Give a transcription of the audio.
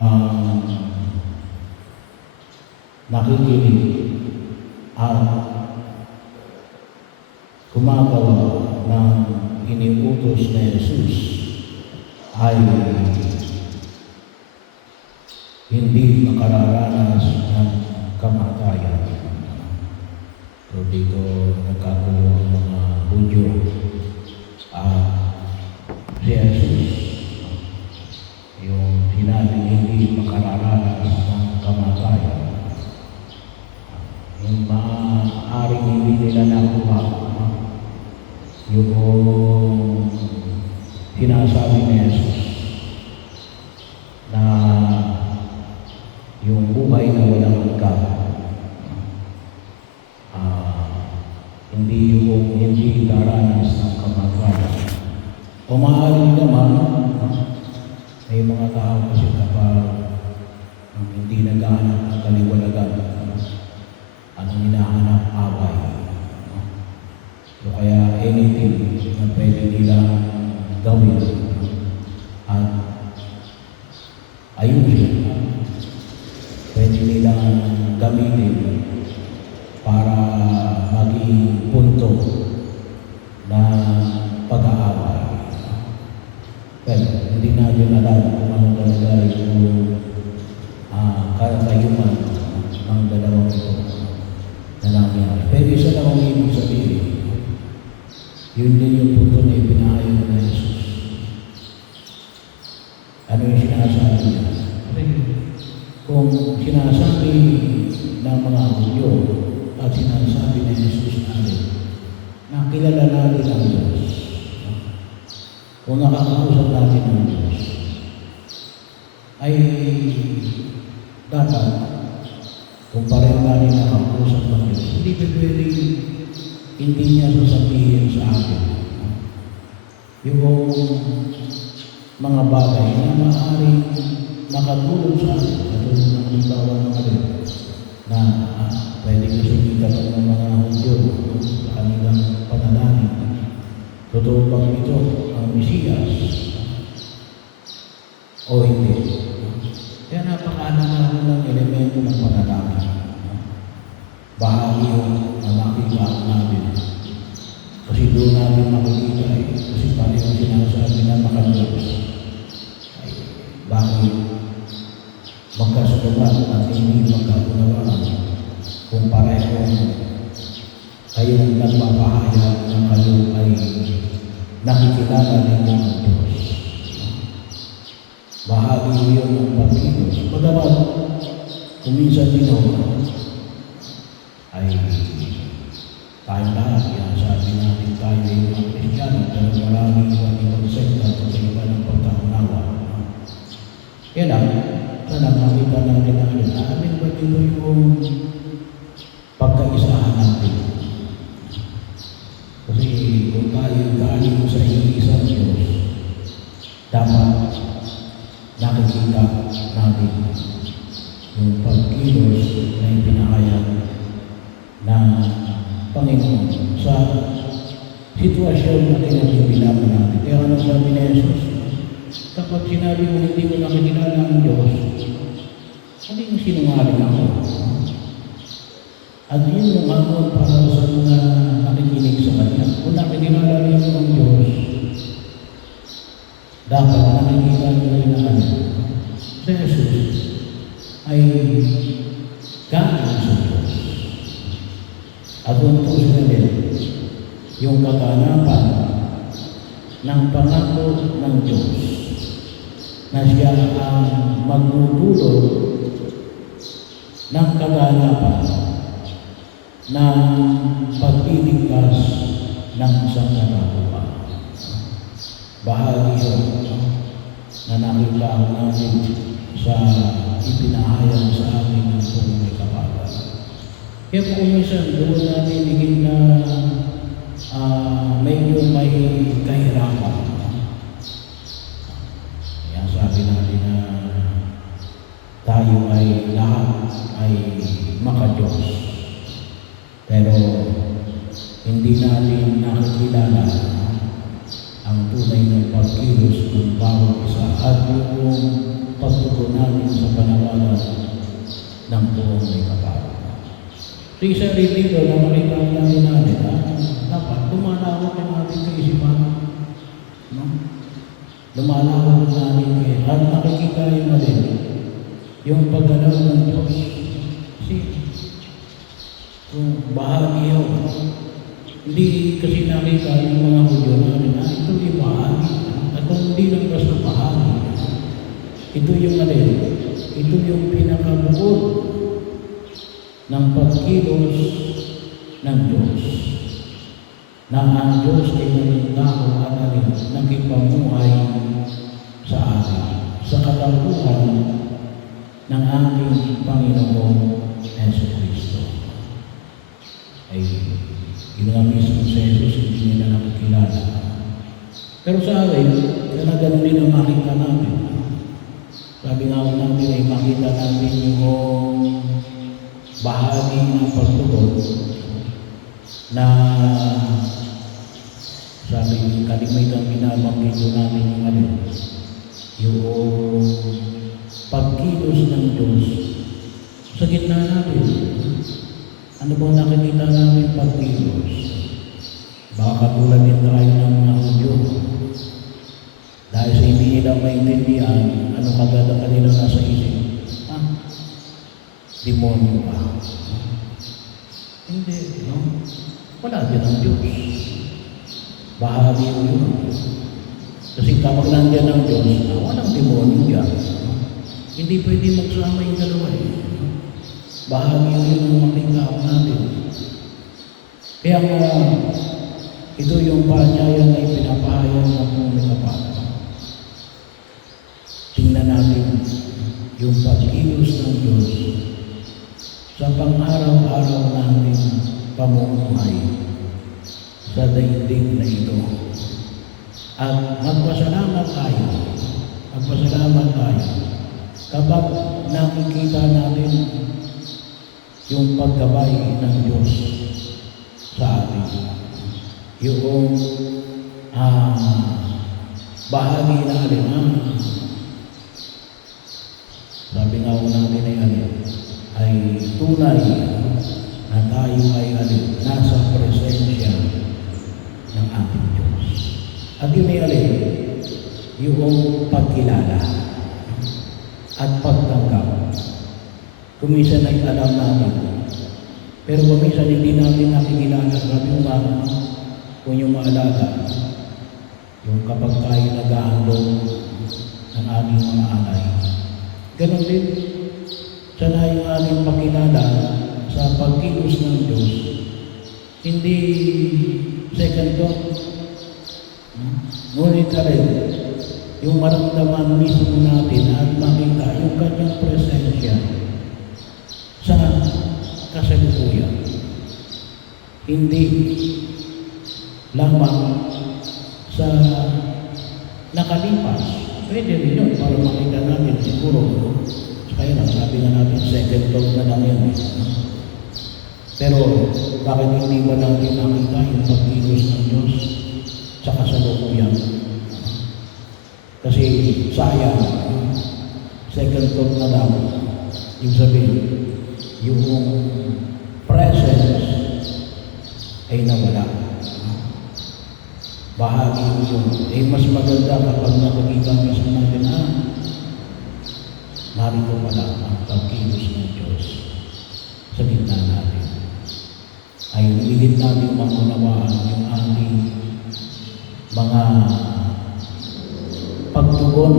ang nakikinig at gumagawa ng iniutos na Jesus ay hindi makararanas ng kamatayan. So dito nagkagulo ang mga Hudyo at si Jesus, yung sinabing hindi makararanas ng kamatayan, yung maaaring hindi nila nakuha yung sinasabi ni Jesus na yung buhay na walang hanggan, hindi daranas ng kamatayan. O maaaring naman, may mga tao kasi kapag hindi naghahanap ng kaliwanagan, anong hinahanap? Away. So kaya anything na pwede nilang gawin at ayusin, pwede nilang gamitin para maging punto na pag-aaway. Well, hindi natin alam kung ano talaga yung katayuman ng dalawang ito na nangyari. Pero isa lang ang ibig sabihin, yun din yung punto na ipinahayag na Jesus. Ano yung sinasabi niya? Kung sinasabi ng mga Hudyo at sinasabi ni Jesus natin na kilala natin ang Diyos, kung nakakausap natin ang Diyos, ay dapat kung pareho natin nakakausap ng Diyos, hindi pwede hindi niya sasabihin sa atin yung mga bagay na maaaring makatulong sa atin, katulad ng halimbawa ng alin na pwede kasungitan ng mga Hudyo sa kanilang panalangin. Totoo bang ito ang Mesiyas o hindi? Kaya napakahalaga ng elemento ng panalangin. Bahagi yung makikita natin. Kasi doon natin makikita kasi pareho sinasabi na makadiyos. Bakit magkasunod at hindi magkaunawaan kung pareho kayong nagpapahayag na kayo ay nakikilala ninyo ang Diyos. Bahagi yun ng pagkilos. Bagamat kung minsan ay tayo lahat, sabi natin tayo ay mga Kristiyano, pero maraming ibang sekta at iba ng pagkaunawa. Yan lang, sana makita natin ang amin ba dito yung pagkaisahan natin. Kasi kung tayo galing sa isang Diyos, dapat nakikita natin yung pagkilos na ipinahayag ng Panginoon sa sitwasyon na kinagbibilangan natin. Kaya ano sabi ni Jesus? Kapag sinabi mo hindi mo nakikilala ang Diyos, ano yung sinungaling ako? At yun yung hamon para sa mga nakikinig sa Kanya. Kung nakikilala niyo ang Diyos, dapat nakikita niyo rin ang Kanya. Si Jesus ay galing sa Diyos. At untos na din yung kaganapan ng pangako ng Diyos na siya ang magdudulot ng kaganapan ng pagbiligtas ng isang katauhan. Bahagi yun na nakita natin sa ipinahayag sa atin ng buong may kapal. Kaya kung minsan doon natin higit na medyo may kahirapan. Kaya sabi natin na tayo ay lahat ay makadiyos. Pero hindi natin nakikilala ang tunay ng pagkilos ng bawat isa at yung pagtugon natin ng buong may kapal. So isa rin dito na makita natin dapat lumalawak ang ating kaisipan. No? Lumalawak ang ating kaisipan. At nakikita yung alin, yung paggalaw ng Diyos. Kasi kung bahagi yun, hindi kasi nakita yung mga Hudyo namin na ito yung bahagi. At kung hindi lang basta bahagi, ito yung alin, ito yung pinakabukod ng pagkilos ng Diyos. Na ang Diyos ay naging tao at alin, nagkipamuhay sa atin, sa katampuhan ng ating Panginoon Jesucristo. Ay, yun nga mismo sa Jesus, hindi nila nakikilala. Pero sa akin, na ganun din ang makita natin. Sabi nga natin ay makita natin yung bahagi ng pagtugon na sabi, kalimitang binabanggit ko natin yung ano, yung pagkilos ng Diyos sa gitna natin. Ano ba nakikita namin pagkilos? Baka katulad din tayo ng mga Hudyo. Dahil sa hindi nila maintindihan, ano kagad ang kanila nasa isip? Demonyo ba? Hindi, no? Wala din ang Diyos. Bahagi mo yun. Kasi kapag nandiyan ang Diyos, walang demonyo dyan. Hindi pwede magsama yung dalawa eh. Bahagi mo yun ang makikap natin. Kaya nga, ito yung paanyayan na ipinapahayag ng mga kapatid. Tingnan natin yung pagkilos ng Diyos sa pang-araw-araw namin pamumuhay sa daigdig na ito. At magpasalamat tayo kapag nakikita natin yung paggabay ng Diyos sa atin. Yung bahagi na alin, sabi nga ko natin ay tunay na tayo ay nasa presensya ng ating Diyos. At yun ay yung pagkilala at pagtanggap. Kuminsan ay alam natin, pero kuminsan hindi natin nakikilala. Sabi mo ba, kung yung maalala, yung kapag tayo nag-ahandog ng aming mga alay. Ganon din, sana yung aming pakilala sa pagkilos ng Diyos, hindi second thought. Ngunit yung maramdaman mismo natin at makita yung kanyang presensya sa kasalukuyan. Hindi lamang sa nakalipas. Pwede rin yun para makita natin siguro. Kaya lang, sabi nga natin, second thought na lang yun. Pero, bakit hindi ba natin nakita yung pagkilos ng Diyos sa kasalukuyan? Kasi, sayang, second thought na lang, yung sabihin, yung presence ay nawala. Bahagi yun. Mas maganda kapag nakikita mismo natin, narito pala ang pagkilos ng Diyos sa gitna natin. Ay higit natin maunawaan yung ating mga pagtugon